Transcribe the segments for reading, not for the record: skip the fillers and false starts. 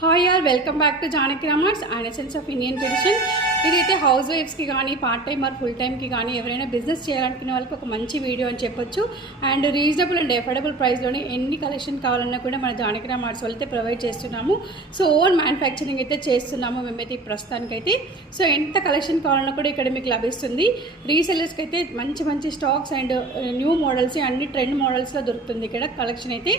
Hi all welcome back to Janaki Ramars and essence of Indian tradition. ఇదైతే house వైఫ్స్కి కానీ part time are full టైంకి కానీ ఎవరైనా బిజినెస్ చేయాలనుకునే వాళ్ళకి ఒక మంచి వీడియో అని చెప్పొచ్చు. అండ్ రీజనబుల్ అండ్ అఫోర్డబుల్ ప్రైస్లోనే ఎన్ని కలెక్షన్ కావాలన్నా కూడా మన జానకి రామర్స్ వాళ్ళైతే ప్రొవైడ్ చేస్తున్నాము. సో ఓన్ మ్యానుఫ్యాక్చరింగ్ అయితే చేస్తున్నాము మేమైతే ప్రస్తుతానికైతే. సో ఎంత కలెక్షన్ కావాలన్నా కూడా ఇక్కడ మీకు లభిస్తుంది. రీసెల్లర్స్కి అయితే మంచి మంచి స్టాక్స్ అండ్ న్యూ మోడల్స్ అన్ని ట్రెండ్ మోడల్స్లో దొరుకుతుంది ఇక్కడ కలెక్షన్ అయితే.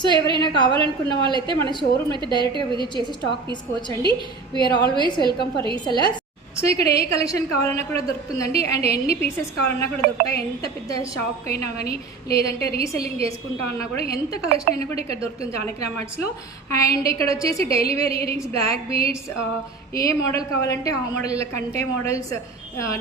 సో ఎవరైనా కావాలనుకున్న వాళ్ళైతే మన షోరూమ్ అయితే డైరెక్ట్గా విజిట్ చేసి స్టాక్ తీసుకోవచ్చండి. We are always welcome for resellers. So ఇక్కడ ఏ కలెక్షన్ కావాలన్నా కూడా దొరుకుతుందండి. అండ్ ఎన్ని పీసెస్ కావాలన్నా కూడా దొరుకుతాయి. ఎంత పెద్ద షాప్కి అయినా కానీ లేదంటే రీసెల్లింగ్ చేసుకుంటా అన్నా కూడా ఎంత కలెక్షన్ అయినా కూడా ఇక్కడ దొరుకుతుంది జానకి రామర్స్లో. అండ్ ఇక్కడ వచ్చేసి daily wear ear rings, black beads, ఏ మోడల్ కావాలంటే ఆ మోడల్, ఇలా కంటే models,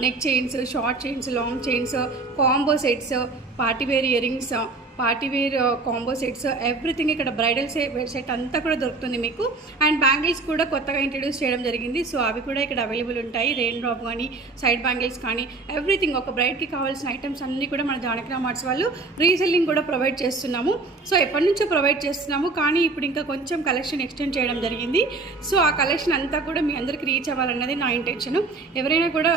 neck chains, short chains, long chains, combo sets, party wear ear rings, party wear combo sets, everything ఇక్కడ బ్రైడల్ సెట్ అంతా కూడా దొరుకుతుంది మీకు. అండ్ బ్యాంగిల్స్ కూడా కొత్తగా ఇంట్రడ్యూస్ చేయడం జరిగింది. సో అవి కూడా ఇక్కడ అవైలబుల్ ఉంటాయి. రెయిన్ డ్రాప్ కానీ సైడ్ బ్యాంగిల్స్ కానీ ఎవ్రీథింగ్ ఒక బ్రైడ్కి కావాల్సిన ఐటమ్స్ అన్నీ కూడా మన జానకి రామర్స్ వాళ్ళు రీసెల్లింగ్ కూడా ప్రొవైడ్ చేస్తున్నాము. సో ఎప్పటి నుంచో ప్రొవైడ్ చేస్తున్నాము, కానీ ఇప్పుడు ఇంకా కొంచెం కలెక్షన్ ఎక్స్టెండ్ చేయడం జరిగింది. సో ఆ కలెక్షన్ అంతా కూడా మీ అందరికి రీచ్ అవ్వాలన్నది నా ఇంటెన్షన్. ఎవరైనా కూడా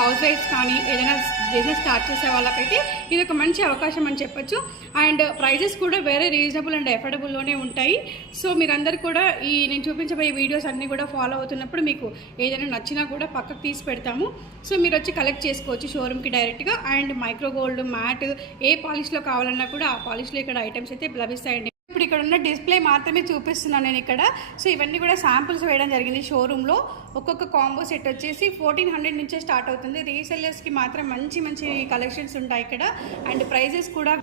హౌస్ వైఫ్స్ కానీ ఏదైనా బిజినెస్ స్టార్ట్ చేసే వాళ్ళకైతే ఇది ఒక మంచి అవకాశం అని చెప్పొచ్చు. అండ్ ప్రైజెస్ కూడా వేరే రీజనబుల్ అండ్ అఫోర్డబుల్లోనే ఉంటాయి. సో మీరందరూ కూడా నేను చూపించబోయే వీడియోస్ అన్నీ కూడా ఫాలో అవుతున్నప్పుడు మీకు ఏదైనా నచ్చినా కూడా పక్కకు తీసి పెడతాము. సో మీరు వచ్చి కలెక్ట్ చేసుకోవచ్చు షోరూమ్కి డైరెక్ట్గా. అండ్ మైక్రో గోల్డ్, మ్యాట్, ఏ పాలిష్లో కావాలన్నా కూడా ఆ పాలిష్లో ఇక్కడ ఐటమ్స్ అయితే లభిస్తాయండి. ఇప్పుడు ఇక్కడ ఉన్న డిస్ప్లే మాత్రమే చూపిస్తున్నాను నేను ఇక్కడ. సో ఇవన్నీ కూడా శాంపుల్స్ వేయడం జరిగింది షోరూంలో. ఒక్కొక్క కాంబో సెట్ వచ్చేసి 1400 నుంచే స్టార్ట్ అవుతుంది. రీసెల్లర్స్కి మాత్రం మంచి మంచి కలెక్షన్స్ ఉంటాయి ఇక్కడ. అండ్ ప్రైజెస్ కూడా.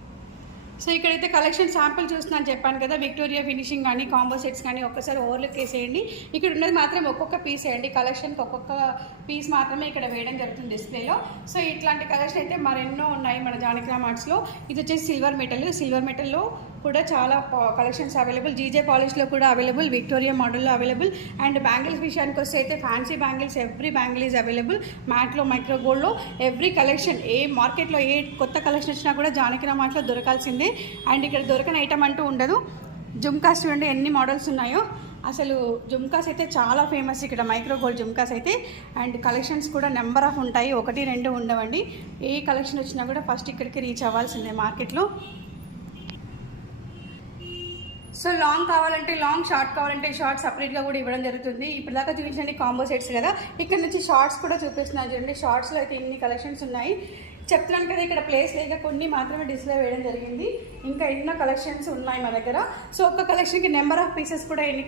సో ఇక్కడైతే కలెక్షన్ శాంపుల్ చూస్తున్నాను చెప్పాను కదా, విక్టోరియా ఫినిషింగ్ కానీ కాంబో సెట్స్ కానీ ఒక్కసారి ఓవర్లుక్ వేసేయండి. ఇక్కడ ఉన్నది మాత్రం ఒక్కొక్క పీస్ వేయండి. కలెక్షన్కి ఒక్కొక్క పీస్ మాత్రమే ఇక్కడ వేయడం జరుగుతుంది డిస్ప్లేలో. సో ఇట్లాంటి కలెక్షన్ అయితే మరెన్నో ఉన్నాయి మన జానకి రామర్స్లో. ఇది వచ్చేసి సిల్వర్ మెటల్లో కూడా చాలా కలెక్షన్స్ అవైలబుల్. జీజే పాలిష్లో కూడా అవైలబుల్, విక్టోరియా మోడల్లో అవైలబుల్. అండ్ బ్యాంగిల్స్ విషయానికి వస్తే అయితే fancy bangles every bangle is available. మ్యాట్లో, మైక్రో గోల్డ్లో ఎవ్రీ కలెక్షన్, ఏ మార్కెట్లో ఏ కొత్త కలెక్షన్ వచ్చినా కూడా జానకి రామర్స్లో దొరకాల్సిందే. అండ్ ఇక్కడ దొరకని ఐటమ్ అంటూ ఉండదు. జుమ్కాస్ చూడండి ఎన్ని మోడల్స్ ఉన్నాయో. అసలు జుమ్కాస్ అయితే చాలా ఫేమస్ ఇక్కడ, మైక్రో గోల్డ్ జుమ్కాస్ అయితే. అండ్ కలెక్షన్స్ కూడా నెంబర్ ఆఫ్ ఉంటాయి, 1, 2 ఉండవండి. ఏ కలెక్షన్ వచ్చినా కూడా ఫస్ట్ ఇక్కడికి రీచ్ అవ్వాల్సిందే మార్కెట్లో. సో లాంగ్ కావాలంటే లాంగ్, షార్ట్ కావాలంటే షార్ట్ సపరేట్గా కూడా ఇవ్వడం జరుగుతుంది. ఇప్పుడు దాకా చూపించండి కాంబో సెట్స్ కదా, ఇక్కడ నుంచి షార్ట్స్ కూడా చూపిస్తున్నాను చూడండి. షార్ట్స్లో అయితే ఇన్ని కలెక్షన్స్ ఉన్నాయి. చెప్తున్నాను కదా ఇక్కడ ప్లేస్ లేక కొన్ని మాత్రమే డిస్ప్లే వేయడం జరిగింది. ఇంకా ఎన్నో కలెక్షన్స్ ఉన్నాయి మా దగ్గర. సో ఒక్క కలెక్షన్కి నెంబర్ ఆఫ్ పీసెస్ కూడా ఎన్ని